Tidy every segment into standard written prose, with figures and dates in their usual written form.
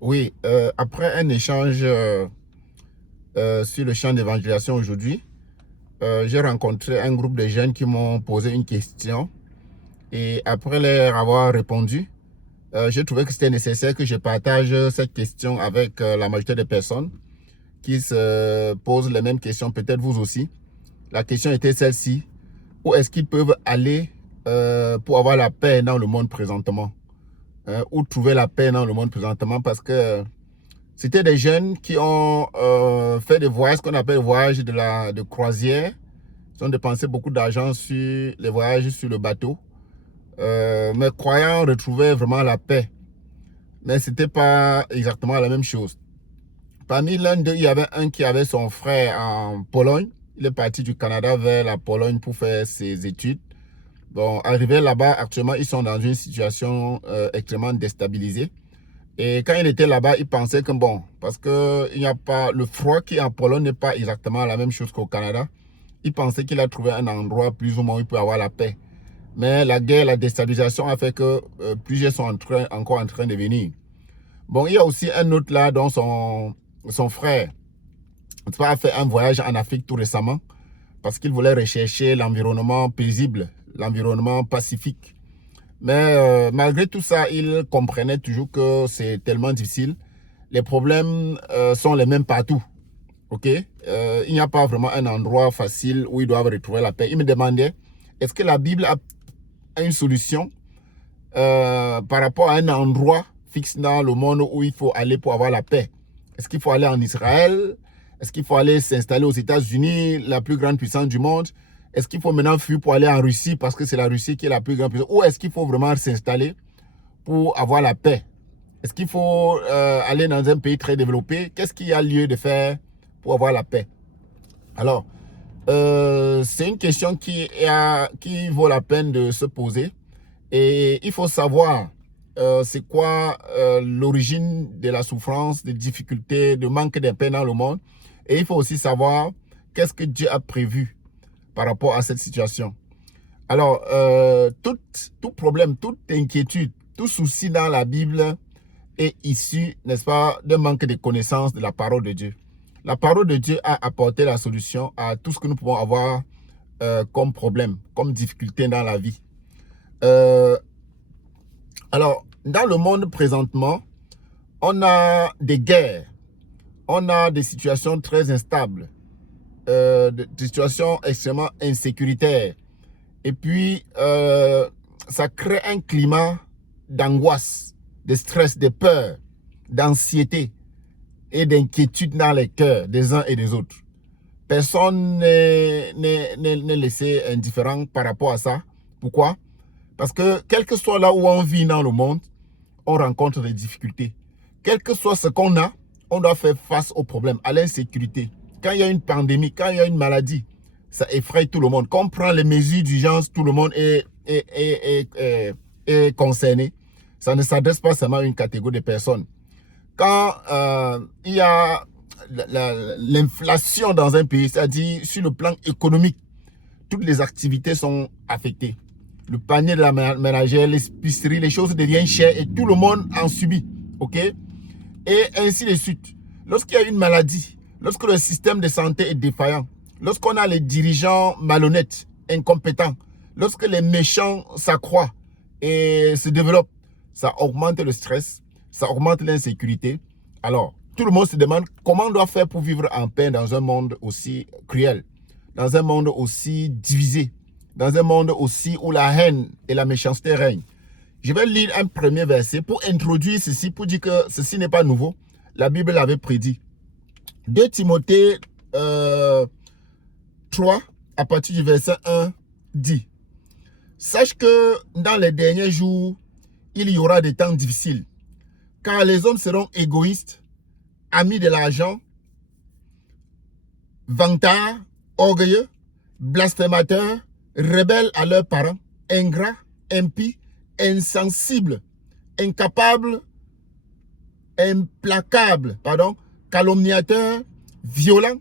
Oui, après un échange sur le champ d'évangélisation aujourd'hui, j'ai rencontré un groupe de jeunes qui m'ont posé une question et après leur avoir répondu, j'ai trouvé que c'était nécessaire que je partage cette question avec la majorité des personnes qui se posent les mêmes questions, peut-être vous aussi. La question était celle-ci: où est-ce qu'ils peuvent aller pour avoir la paix dans le monde présentement? Où trouver la paix dans le monde présentement? Parce que c'était des jeunes qui ont fait des voyages, ce qu'on appelle voyages de croisière. Ils ont dépensé beaucoup d'argent sur les voyages sur le bateau. Mais croyant retrouver vraiment la paix. Mais ce n'était pas exactement la même chose. Parmi l'un d'eux, il y avait un qui avait son frère en Pologne. Il est parti du Canada vers la Pologne pour faire ses études. Bon, arrivé là-bas, actuellement, ils sont dans une situation extrêmement déstabilisée. Et quand il était là-bas, il pensait que bon, parce que il n'y a pas, le froid qui est en Pologne n'est pas exactement la même chose qu'au Canada. Il pensait qu'il a trouvé un endroit plus ou moins où il peut avoir la paix. Mais la guerre, la déstabilisation a fait que plusieurs sont encore en train de venir. Bon, il y a aussi un autre là dont son frère a fait un voyage en Afrique tout récemment parce qu'il voulait rechercher l'environnement paisible, l'environnement pacifique. Mais malgré tout ça, il comprenait toujours que c'est tellement difficile. Les problèmes sont les mêmes partout. Ok, il n'y a pas vraiment un endroit facile où ils doivent retrouver la paix. Il me demandait, est-ce que la Bible a une solution par rapport à un endroit fixe dans le monde où il faut aller pour avoir la paix? Est-ce qu'il faut aller en Israël? Est-ce qu'il faut aller s'installer aux États-Unis, la plus grande puissance du monde? Est-ce qu'il faut maintenant fuir pour aller en Russie parce que c'est la Russie qui est la plus grande puissance? Ou est-ce qu'il faut vraiment s'installer pour avoir la paix? Est-ce qu'il faut aller dans un pays très développé? Qu'est-ce qu'il y a lieu de faire pour avoir la paix? Alors, c'est une question qui vaut la peine de se poser. Et il faut savoir c'est quoi l'origine de la souffrance, des difficultés, de manque de paix dans le monde. Et il faut aussi savoir qu'est-ce que Dieu a prévu par rapport à cette situation. Alors, tout problème, toute inquiétude, tout souci dans la Bible est issu, n'est-ce pas, d'un manque de connaissance de la parole de Dieu. La parole de Dieu a apporté la solution à tout ce que nous pouvons avoir comme problème, comme difficulté dans la vie. Euh, alors, dans le monde présentement, on a des guerres, on a des situations très instables, des situations extrêmement insécuritaires. Et puis, ça crée un climat d'angoisse, de stress, de peur, d'anxiété et d'inquiétude dans les cœurs des uns et des autres. Personne n'est laissé indifférent par rapport à ça. Pourquoi? Parce que quel que soit là où on vit dans le monde, on rencontre des difficultés. Quel que soit ce qu'on a, on doit faire face aux problèmes, à l'insécurité. Quand il y a une pandémie, quand il y a une maladie, ça effraie tout le monde. Quand on prend les mesures d'urgence, tout le monde est concerné. Ça ne s'adresse pas seulement à une catégorie de personnes. Quand il y a l'inflation dans un pays, c'est-à-dire sur le plan économique, toutes les activités sont affectées. Le panier de la ménagère, l'épicerie, les choses deviennent chères et tout le monde en subit. OK? Et ainsi de suite. Lorsqu'il y a une maladie, lorsque le système de santé est défaillant, lorsqu'on a les dirigeants malhonnêtes, incompétents, lorsque les méchants s'accroissent et se développent, ça augmente le stress, ça augmente l'insécurité. Alors, tout le monde se demande comment on doit faire pour vivre en paix dans un monde aussi cruel, dans un monde aussi divisé, dans un monde aussi où la haine et la méchanceté règnent. Je vais lire un premier verset pour introduire ceci, pour dire que ceci n'est pas nouveau. La Bible l'avait prédit. 2 Timothée 3, à partir du verset 1, dit: sache que dans les derniers jours, il y aura des temps difficiles, car les hommes seront égoïstes, amis de l'argent, vantards, orgueilleux, blasphémateurs, rebelles à leurs parents, ingrats, impies, insensibles, incapables, implacables, calomniateurs, violents,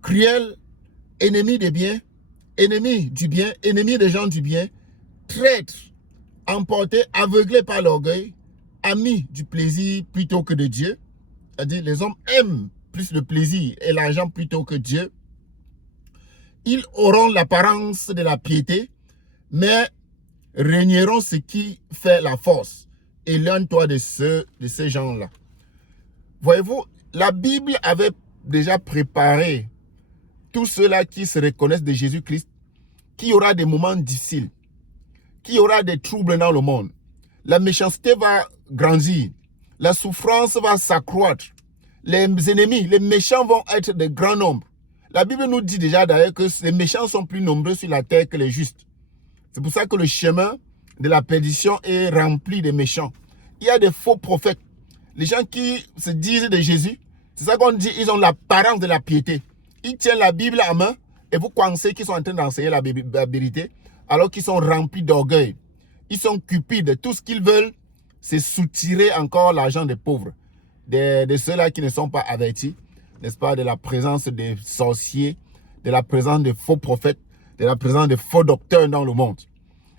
cruels, ennemis des biens, ennemis du bien, ennemis des gens du bien, traîtres, emportés, aveuglés par l'orgueil, amis du plaisir plutôt que de Dieu, c'est-à-dire les hommes aiment plus le plaisir et l'argent plutôt que Dieu, ils auront l'apparence de la piété, mais régneront ce qui fait la force. Éloigne-toi de ces gens-là. Voyez-vous, la Bible avait déjà préparé tous ceux-là qui se reconnaissent de Jésus-Christ, qu'il y aura des moments difficiles, qu'il y aura des troubles dans le monde. La méchanceté va grandir, la souffrance va s'accroître, les ennemis, les méchants vont être de grands nombres. La Bible nous dit déjà d'ailleurs que les méchants sont plus nombreux sur la terre que les justes. C'est pour ça que le chemin de la perdition est rempli de méchants. Il y a des faux prophètes. Les gens qui se disent de Jésus, c'est ça qu'on dit, ils ont l'apparence de la piété. Ils tiennent la Bible à main et vous pensez qu'ils sont en train d'enseigner la vérité alors qu'ils sont remplis d'orgueil. Ils sont cupides. Tout ce qu'ils veulent, c'est soutirer encore l'argent des pauvres, de ceux-là qui ne sont pas avertis, n'est-ce pas, de la présence des sorciers, de la présence des faux prophètes, de la présence des faux docteurs dans le monde.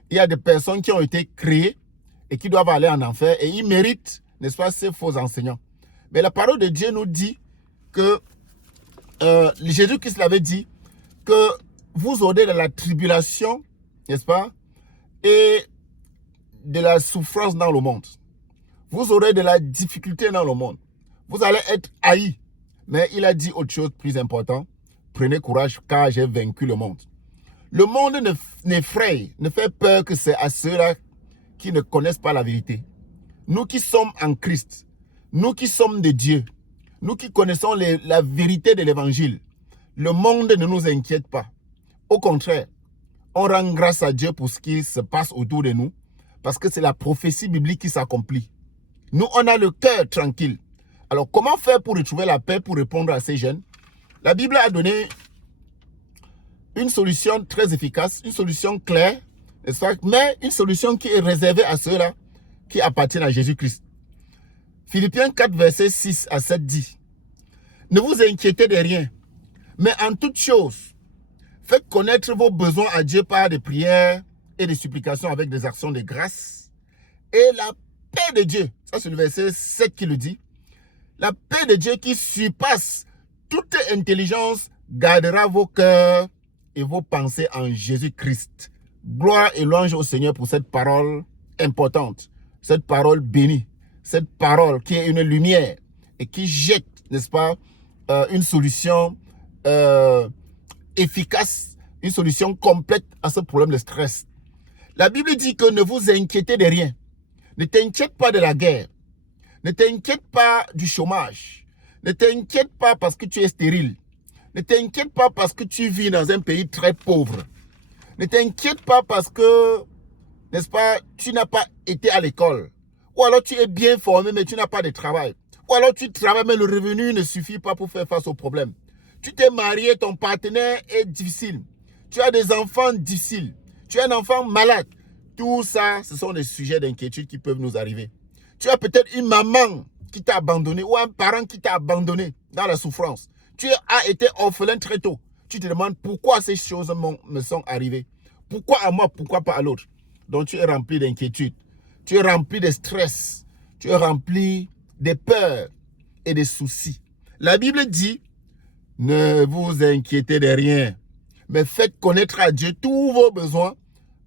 Il y a des personnes qui ont été créées et qui doivent aller en enfer et ils méritent, n'est-ce pas, ces faux enseignants. Mais la parole de Dieu nous dit que Jésus-Christ l'avait dit que vous aurez de la tribulation, n'est-ce pas, et de la souffrance dans le monde. Vous aurez de la difficulté dans le monde. Vous allez être haïs. Mais il a dit autre chose plus important. Prenez courage car j'ai vaincu le monde. Le monde n'effraie, ne fait peur que c'est à ceux-là qui ne connaissent pas la vérité. Nous qui sommes en Christ, nous qui sommes de Dieu, nous qui connaissons la vérité de l'évangile, le monde ne nous inquiète pas. Au contraire, on rend grâce à Dieu pour ce qui se passe autour de nous parce que c'est la prophétie biblique qui s'accomplit. Nous, on a le cœur tranquille. Alors, comment faire pour retrouver la paix, pour répondre à ces jeunes? La Bible a donné une solution très efficace, une solution claire, mais une solution qui est réservée à ceux-là qui appartiennent à Jésus-Christ. Philippiens 4, versets 6 à 7 dit, « Ne vous inquiétez de rien, mais en toute chose, faites connaître vos besoins à Dieu par des prières et des supplications avec des actions de grâce. Et la paix de Dieu, ça c'est le verset 7 qui le dit, la paix de Dieu qui surpasse toute intelligence gardera vos cœurs et vos pensées en Jésus-Christ. » Gloire et louange au Seigneur pour cette parole importante, cette parole bénie, cette parole qui est une lumière et qui jette, n'est-ce pas, une solution efficace, une solution complète à ce problème de stress. La Bible dit que ne vous inquiétez de rien. Ne t'inquiète pas de la guerre. Ne t'inquiète pas du chômage. Ne t'inquiète pas parce que tu es stérile. Ne t'inquiète pas parce que tu vis dans un pays très pauvre. Ne t'inquiète pas parce que, n'est-ce pas, tu n'as pas été à l'école. Ou alors tu es bien formé mais tu n'as pas de travail. Ou alors tu travailles mais le revenu ne suffit pas pour faire face aux problèmes. Tu t'es marié, ton partenaire est difficile. Tu as des enfants difficiles. Tu es un enfant malade. Tout ça, ce sont des sujets d'inquiétude qui peuvent nous arriver. Tu as peut-être une maman qui t'a abandonné ou un parent qui t'a abandonné dans la souffrance. Tu as été orphelin très tôt. Tu te demandes pourquoi ces choses me sont arrivées. Pourquoi à moi, pourquoi pas à l'autre? Donc tu es rempli d'inquiétude. Tu es rempli de stress. Tu es rempli de peurs et de soucis. La Bible dit, ne vous inquiétez de rien, mais faites connaître à Dieu tous vos besoins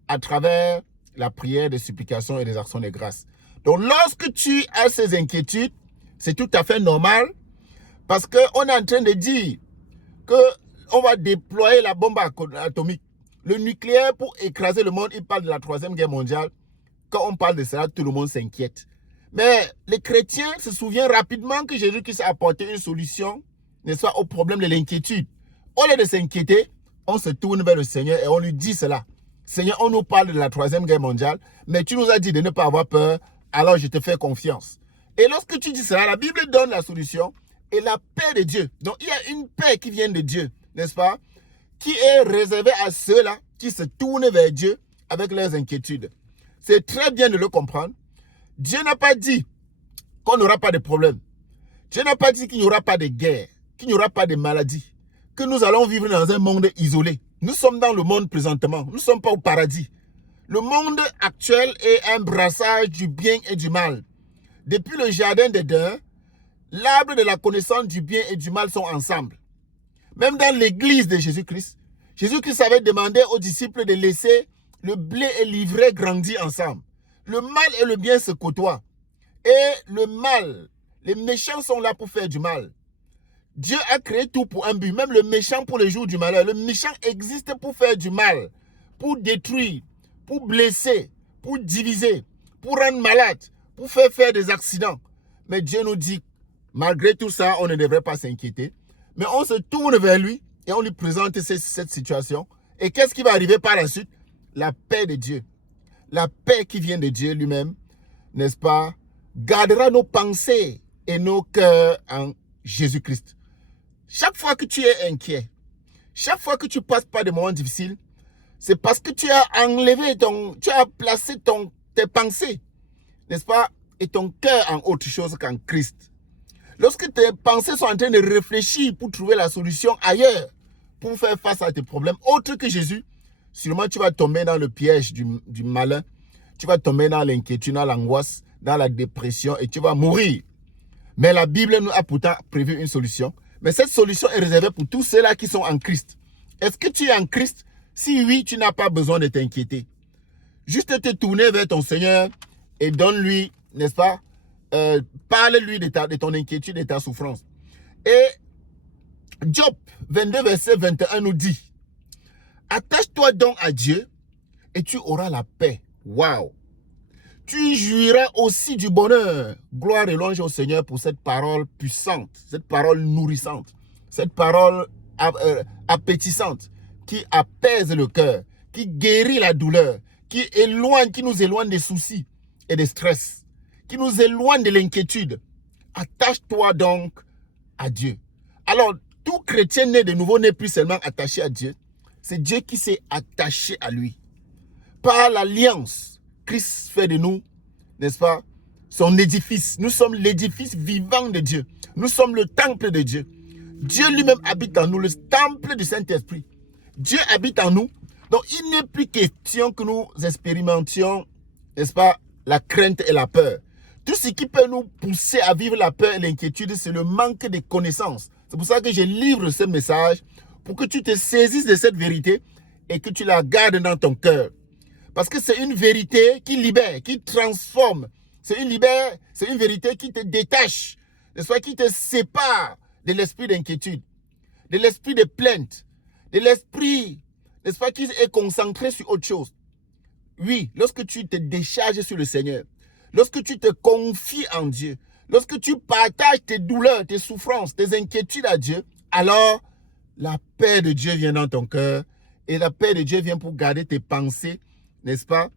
à travers la prière, des supplications et des actions de grâce. Donc, lorsque tu as ces inquiétudes, c'est tout à fait normal parce qu'on est en train de dire qu'on va déployer la bombe atomique. Le nucléaire pour écraser le monde, il parle de la 3e guerre mondiale. Quand on parle de cela, tout le monde s'inquiète. Mais les chrétiens se souviennent rapidement que Jésus-Christ a apporté une solution, n'est-ce pas, au problème de l'inquiétude. Au lieu de s'inquiéter, on se tourne vers le Seigneur et on lui dit cela. Seigneur, on nous parle de la 3e guerre mondiale, mais tu nous as dit de ne pas avoir peur, alors je te fais confiance. Et lorsque tu dis cela, la Bible donne la solution et la paix de Dieu. Donc il y a une paix qui vient de Dieu, n'est-ce pas, qui est réservée à ceux-là qui se tournent vers Dieu avec leurs inquiétudes. C'est très bien de le comprendre. Dieu n'a pas dit qu'on n'aura pas de problème. Dieu n'a pas dit qu'il n'y aura pas de guerre, qu'il n'y aura pas de maladie, que nous allons vivre dans un monde isolé. Nous sommes dans le monde présentement. Nous ne sommes pas au paradis. Le monde actuel est un brassage du bien et du mal. depuis le jardin d'Éden, l'arbre de la connaissance du bien et du mal sont ensemble. Même dans l'église de Jésus-Christ, Jésus-Christ avait demandé aux disciples de laisser le blé et l'ivraie grandir ensemble. Le mal et le bien se côtoient. Et le mal, les méchants sont là pour faire du mal. Dieu a créé tout pour un but, même le méchant pour le jour du malheur. Le méchant existe pour faire du mal, pour détruire, pour blesser, pour diviser, pour rendre malade, pour faire des accidents. Mais Dieu nous dit, malgré tout ça, on ne devrait pas s'inquiéter. Mais on se tourne vers lui et on lui présente cette situation. Et qu'est-ce qui va arriver par la suite? La paix de Dieu. La paix qui vient de Dieu lui-même, n'est-ce pas, gardera nos pensées et nos cœurs en Jésus-Christ. Chaque fois que tu es inquiet, chaque fois que tu passes par des moments difficiles, c'est parce que tu as enlevé tu as placé tes pensées, n'est-ce pas, et ton cœur en autre chose qu'en Christ. Lorsque tes pensées sont en train de réfléchir pour trouver la solution ailleurs, pour faire face à tes problèmes, autre que Jésus, sûrement tu vas tomber dans le piège du malin, tu vas tomber dans l'inquiétude, dans l'angoisse, dans la dépression et tu vas mourir. Mais la Bible nous a pourtant prévu une solution. Mais cette solution est réservée pour tous ceux-là qui sont en Christ. Est-ce que tu es en Christ? Si oui, tu n'as pas besoin de t'inquiéter. Juste te tourner vers ton Seigneur et donne-lui, n'est-ce pas, parle-lui de ton inquiétude et de ta souffrance. Et Job 22, verset 21 nous dit, attache-toi donc à Dieu et tu auras la paix. Waouh! Tu jouiras aussi du bonheur. Gloire et louange au Seigneur pour cette parole puissante, cette parole nourrissante, cette parole appétissante qui apaise le cœur, qui guérit la douleur, qui nous éloigne des soucis et des stress, qui nous éloigne de l'inquiétude. Attache-toi donc à Dieu. Alors, tout chrétien né de nouveau n'est plus seulement attaché à Dieu, c'est Dieu qui s'est attaché à lui. Par l'alliance, Christ fait de nous, n'est-ce pas, son édifice. Nous sommes l'édifice vivant de Dieu. Nous sommes le temple de Dieu. Dieu lui-même habite en nous, le temple du Saint-Esprit. Dieu habite en nous. Donc, il n'est plus question que nous expérimentions, n'est-ce pas, la crainte et la peur. Tout ce qui peut nous pousser à vivre la peur et l'inquiétude, c'est le manque de connaissances. C'est pour ça que je livre ce message, pour que tu te saisisses de cette vérité et que tu la gardes dans ton cœur. Parce que c'est une vérité qui libère, qui transforme. C'est une vérité qui te détache, n'est-ce pas, qui te sépare de l'esprit d'inquiétude, de l'esprit de plainte, de l'esprit, n'est-ce pas, qui est concentré sur autre chose. Oui, lorsque tu te décharges sur le Seigneur, lorsque tu te confies en Dieu, lorsque tu partages tes douleurs, tes souffrances, tes inquiétudes à Dieu, alors la paix de Dieu vient dans ton cœur et la paix de Dieu vient pour garder tes pensées, n'est-ce pas,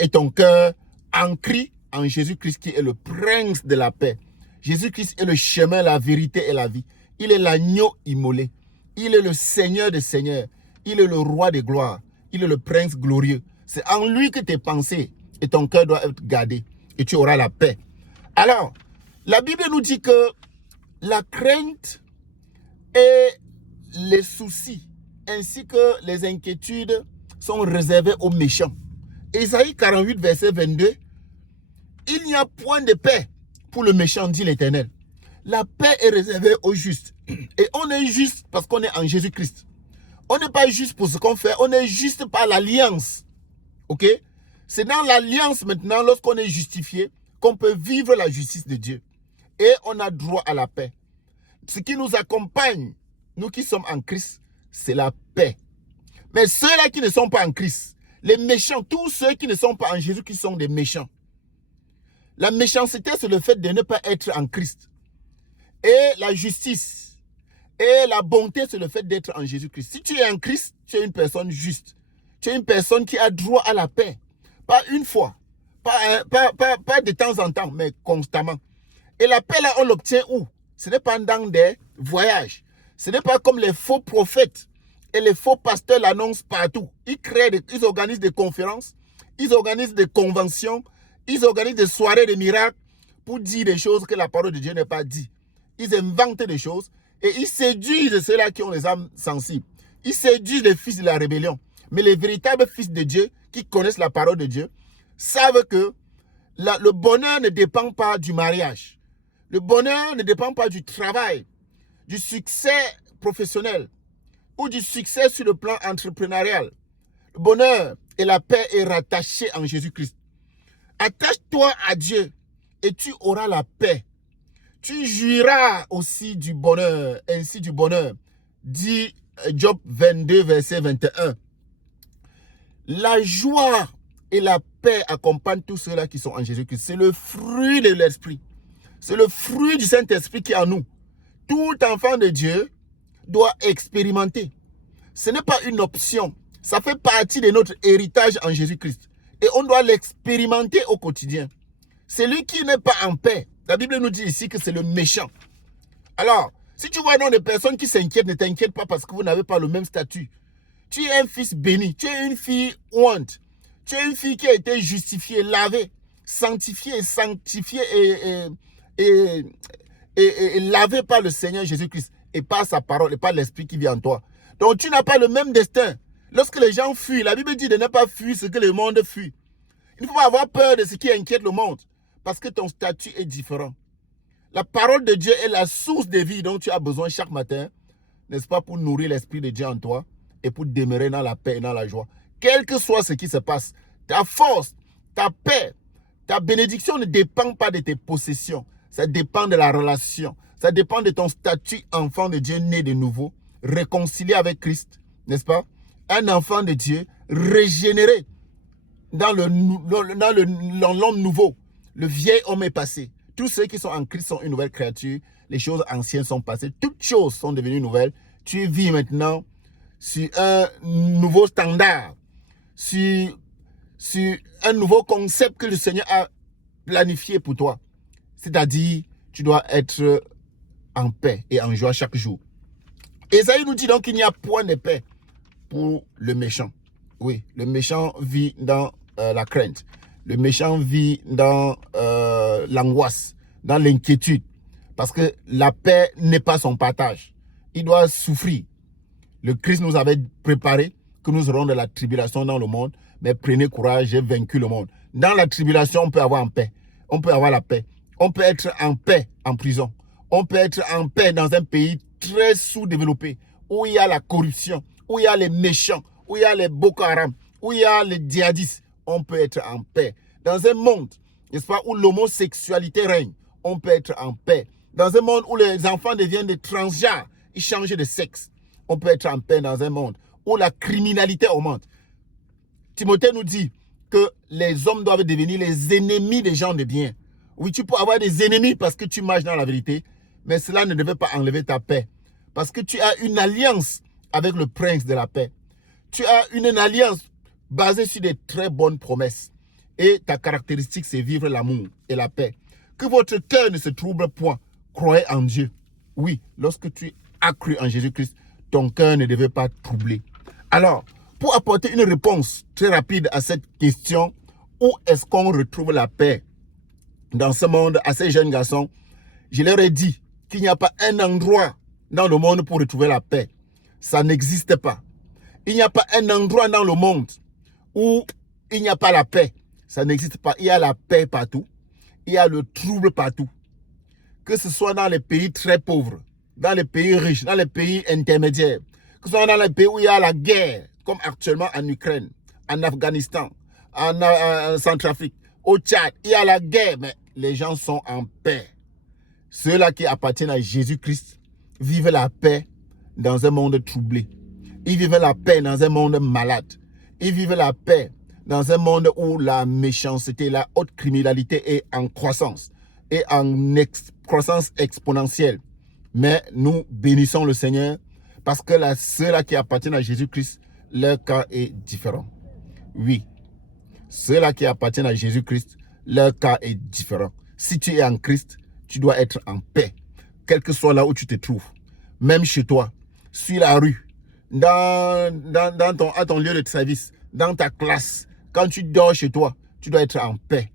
et ton cœur ancré en Jésus-Christ qui est le prince de la paix. Jésus-Christ est le chemin, la vérité et la vie. Il est l'agneau immolé. Il est le Seigneur des seigneurs. Il est le roi des gloires. Il est le prince glorieux. C'est en lui que tes pensées et ton cœur doivent être gardés et tu auras la paix. Alors, la Bible nous dit que la crainte et les soucis ainsi que les inquiétudes sont réservés aux méchants. Ésaïe 48, verset 22, il n'y a point de paix pour le méchant, dit l'Éternel. La paix est réservée aux justes. Et on est juste parce qu'on est en Jésus-Christ. On n'est pas juste pour ce qu'on fait, on est juste par l'alliance. Ok? C'est dans l'alliance maintenant, lorsqu'on est justifié, qu'on peut vivre la justice de Dieu. Et on a droit à la paix. Ce qui nous accompagne, nous qui sommes en Christ, c'est la paix. Mais ceux-là qui ne sont pas en Christ, les méchants, tous ceux qui ne sont pas en Jésus, qui sont des méchants. La méchanceté, c'est le fait de ne pas être en Christ. Et la justice et la bonté, c'est le fait d'être en Jésus-Christ. Si tu es en Christ, tu es une personne juste. Tu es une personne qui a droit à la paix. Pas une fois, pas de temps en temps, mais constamment. Et la paix, là, on l'obtient où? Ce n'est pas dans des voyages. Ce n'est pas comme les faux prophètes et les faux pasteurs l'annoncent partout. Ils organisent des conférences, ils organisent des conventions, ils organisent des soirées de miracles pour dire des choses que la parole de Dieu n'a pas dit. Ils inventent des choses et ils séduisent ceux-là qui ont les âmes sensibles. Ils séduisent les fils de la rébellion. Mais les véritables fils de Dieu qui connaissent la parole de Dieu savent que Le bonheur ne dépend pas du mariage. Le bonheur ne dépend pas du travail, du succès professionnel ou du succès sur le plan entrepreneurial. Le bonheur et la paix est rattaché en Jésus-Christ. Attache-toi à Dieu et tu auras la paix. Tu jouiras aussi du bonheur, ainsi du bonheur. Dit Job 22, verset 21. La joie et la paix accompagnent tous ceux-là qui sont en Jésus-Christ. C'est le fruit de l'Esprit. C'est le fruit du Saint-Esprit qui est en nous. Tout enfant de Dieu doit expérimenter. Ce n'est pas une option. Ça fait partie de notre héritage en Jésus-Christ. Et on doit l'expérimenter au quotidien. Celui qui n'est pas en paix, la Bible nous dit ici que c'est le méchant. Alors, si tu vois des personnes qui s'inquiètent, ne t'inquiète pas parce que vous n'avez pas le même statut. Tu es un fils béni, tu es une fille honte. Tu es une fille qui a été justifiée, lavée, sanctifiée et lavée par le Seigneur Jésus-Christ et par sa parole et par l'Esprit qui vit en toi. Donc tu n'as pas le même destin. Lorsque les gens fuient, la Bible dit de ne pas fuir ce que le monde fuit. Il ne faut pas avoir peur de ce qui inquiète le monde parce que ton statut est différent. La parole de Dieu est la source de vie dont tu as besoin chaque matin, n'est-ce pas, pour nourrir l'Esprit de Dieu en toi et pour demeurer dans la paix et dans la joie. Quel que soit ce qui se passe, ta force, ta paix, ta bénédiction ne dépend pas de tes possessions. Ça dépend de la relation. Ça dépend de ton statut enfant de Dieu né de nouveau, réconcilié avec Christ, n'est-ce pas? Un enfant de Dieu régénéré dans l'homme nouveau. Le vieil homme est passé. Tous ceux qui sont en Christ sont une nouvelle créature. Les choses anciennes sont passées. Toutes choses sont devenues nouvelles. Tu vis maintenant sur un nouveau standard, sur un nouveau concept que le Seigneur a planifié pour toi. C'est-à-dire, tu dois être en paix et en joie chaque jour. Ésaïe nous dit donc qu'il n'y a point de paix pour le méchant. Oui, le méchant vit dans la crainte. Le méchant vit dans l'angoisse, dans l'inquiétude. Parce que la paix n'est pas son partage. Il doit souffrir. Le Christ nous avait préparé que nous aurons de la tribulation dans le monde. Mais prenez courage, j'ai vaincu le monde. Dans la tribulation, on peut avoir en paix. On peut avoir la paix. On peut être en paix en prison. On peut être en paix dans un pays très sous-développé, où il y a la corruption, où il y a les méchants, où il y a les Boko Haram, où il y a les djihadistes. On peut être en paix. Dans un monde, n'est-ce pas, où l'homosexualité règne, on peut être en paix. Dans un monde où les enfants deviennent des transgenres, ils changent de sexe, on peut être en paix dans un monde où la criminalité augmente. Timothée nous dit que les hommes doivent devenir les ennemis des gens de bien. Oui, tu peux avoir des ennemis parce que tu marches dans la vérité, mais cela ne devait pas enlever ta paix. Parce que tu as une alliance avec le prince de la paix. Tu as une alliance basée sur des très bonnes promesses. Et ta caractéristique, c'est vivre l'amour et la paix. Que votre cœur ne se trouble point. Croyez en Dieu. Oui, lorsque tu as cru en Jésus-Christ, ton cœur ne devait pas troubler. Alors, pour apporter une réponse très rapide à cette question, où est-ce qu'on retrouve la paix dans ce monde à ces jeunes garçons? Je leur ai dit qu'il n'y a pas un endroit dans le monde pour retrouver la paix. Ça n'existe pas. Il n'y a pas un endroit dans le monde où il n'y a pas la paix. Ça n'existe pas. Il y a la paix partout. Il y a le trouble partout. Que ce soit dans les pays très pauvres, dans les pays riches, dans les pays intermédiaires, que ce soit dans les pays où il y a la guerre, comme actuellement en Ukraine, en Afghanistan, en Centrafrique, au Tchad, il y a la guerre, mais les gens sont en paix. Ceux-là qui appartiennent à Jésus-Christ vivent la paix dans un monde troublé. Ils vivent la paix dans un monde malade. Ils vivent la paix dans un monde où la méchanceté, la haute criminalité est en croissance et en croissance exponentielle. Mais nous bénissons le Seigneur parce que ceux-là qui appartiennent à Jésus-Christ, leur cas est différent. Oui, ceux-là qui appartiennent à Jésus-Christ, leur cas est différent. Si tu es en Christ, tu dois être en paix, quel que soit là où tu te trouves. Même chez toi, sur la rue, à ton lieu de service, dans ta classe, quand tu dors chez toi, tu dois être en paix.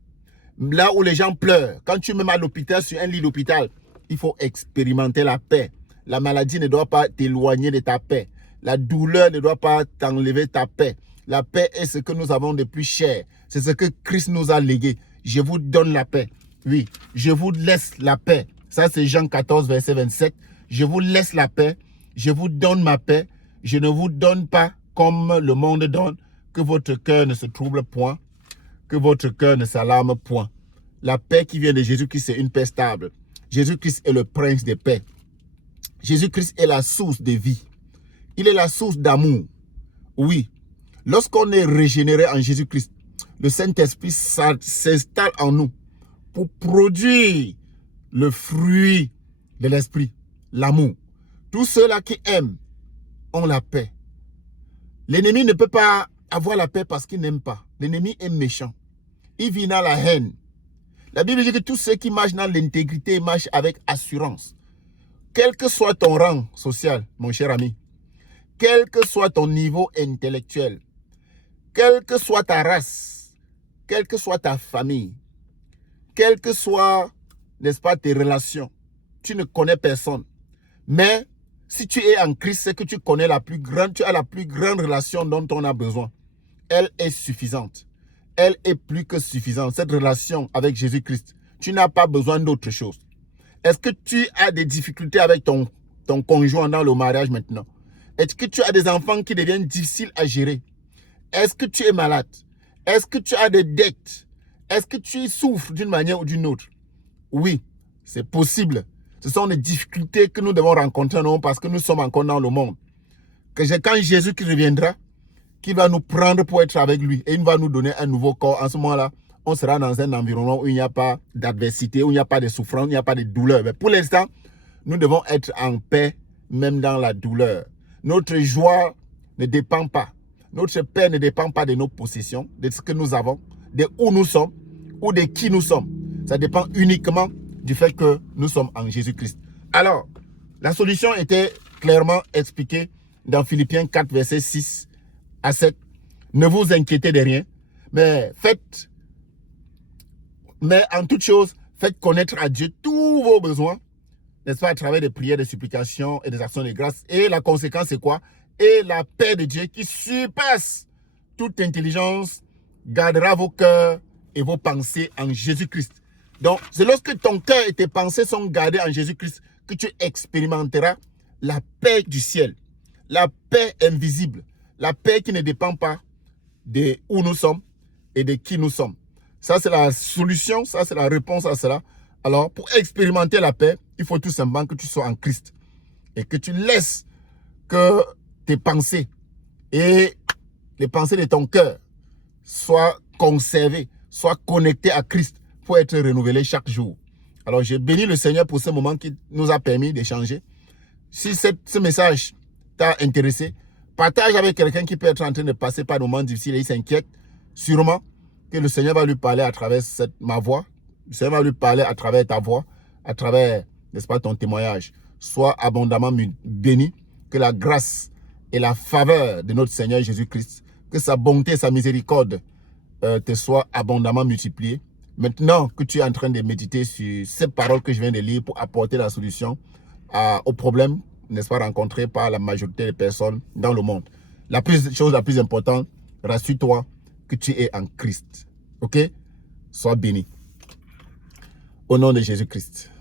Là où les gens pleurent, quand tu es même à l'hôpital, sur un lit d'hôpital, il faut expérimenter la paix. La maladie ne doit pas t'éloigner de ta paix. La douleur ne doit pas t'enlever ta paix. La paix est ce que nous avons de plus cher. C'est ce que Christ nous a légué. je vous donne la paix. Oui, je vous laisse la paix. Ça, c'est Jean 14, verset 27. Je vous laisse la paix, je vous donne ma paix. Je ne vous donne pas comme le monde donne, que votre cœur ne se trouble point, que votre cœur ne s'alarme point. La paix qui vient de Jésus-Christ, c'est une paix stable. Jésus-Christ est le prince des paix. Jésus-Christ est la source de vie. Il est la source d'amour. Oui, lorsqu'on est régénéré en Jésus-Christ, le Saint-Esprit s'installe en nous pour produire le fruit de l'Esprit, l'amour. Tous ceux-là qui aiment ont la paix. L'ennemi ne peut pas avoir la paix parce qu'il n'aime pas. L'ennemi est méchant. Il vit dans la haine. La Bible dit que tous ceux qui marchent dans l'intégrité marchent avec assurance. Quel que soit ton rang social, mon cher ami, quel que soit ton niveau intellectuel, quelle que soit ta race, quelle que soit ta famille, quelles que soient, n'est-ce pas, tes relations, tu ne connais personne. Mais si tu es en Christ, c'est que tu connais tu as la plus grande relation dont on a besoin. Elle est suffisante. Elle est plus que suffisante. Cette relation avec Jésus-Christ, tu n'as pas besoin d'autre chose. Est-ce que tu as des difficultés avec ton conjoint dans le mariage maintenant? Est-ce que tu as des enfants qui deviennent difficiles à gérer? Est-ce que tu es malade? Est-ce que tu as des dettes? Est-ce que tu souffres d'une manière ou d'une autre? Oui, c'est possible. Ce sont des difficultés que nous devons rencontrer non, parce que nous sommes encore dans le monde. Quand Jésus qui reviendra, qu'il va nous prendre pour être avec lui et il va nous donner un nouveau corps. En ce moment-là, on sera dans un environnement où il n'y a pas d'adversité, où il n'y a pas de souffrance, où il n'y a pas de douleur. Mais pour l'instant, nous devons être en paix, même dans la douleur. Notre joie ne dépend pas. Notre paix ne dépend pas de nos possessions, de ce que nous avons, de où nous sommes ou de qui nous sommes. Ça dépend uniquement du fait que nous sommes en Jésus-Christ. Alors, la solution était clairement expliquée dans Philippiens 4, verset 6 à 7. Ne vous inquiétez de rien, mais en toute chose, faites connaître à Dieu tous vos besoins, n'est-ce pas, à travers des prières, des supplications et des actions de grâce. Et la conséquence, c'est quoi? Et la paix de Dieu qui surpasse toute intelligence gardera vos cœurs et vos pensées en Jésus-Christ. Donc, c'est lorsque ton cœur et tes pensées sont gardés en Jésus-Christ que tu expérimenteras la paix du ciel, la paix invisible, la paix qui ne dépend pas de où nous sommes et de qui nous sommes. Ça, c'est la solution, ça, c'est la réponse à cela. Alors, pour expérimenter la paix, il faut tout simplement que tu sois en Christ et que tu laisses que tes pensées et les pensées de ton cœur soient conservées, soient connectées à Christ pour être renouvelées chaque jour. Alors, je bénis le Seigneur pour ce moment qui nous a permis d'échanger. Si ce message t'a intéressé, partage avec quelqu'un qui peut être en train de passer par des moments difficiles et il s'inquiète. Sûrement que le Seigneur va lui parler à travers ma voix. Le Seigneur va lui parler à travers ta voix, à travers, n'est-ce pas, ton témoignage. Sois abondamment béni. Que la grâce et la faveur de notre Seigneur Jésus-Christ, que sa bonté et sa miséricorde te soient abondamment multipliées. Maintenant que tu es en train de méditer sur ces paroles que je viens de lire pour apporter la solution aux problèmes, n'est-ce pas, rencontrés par la majorité des personnes dans le monde. Chose la plus importante, rassure-toi que tu es en Christ. Ok? Sois béni. Au nom de Jésus-Christ.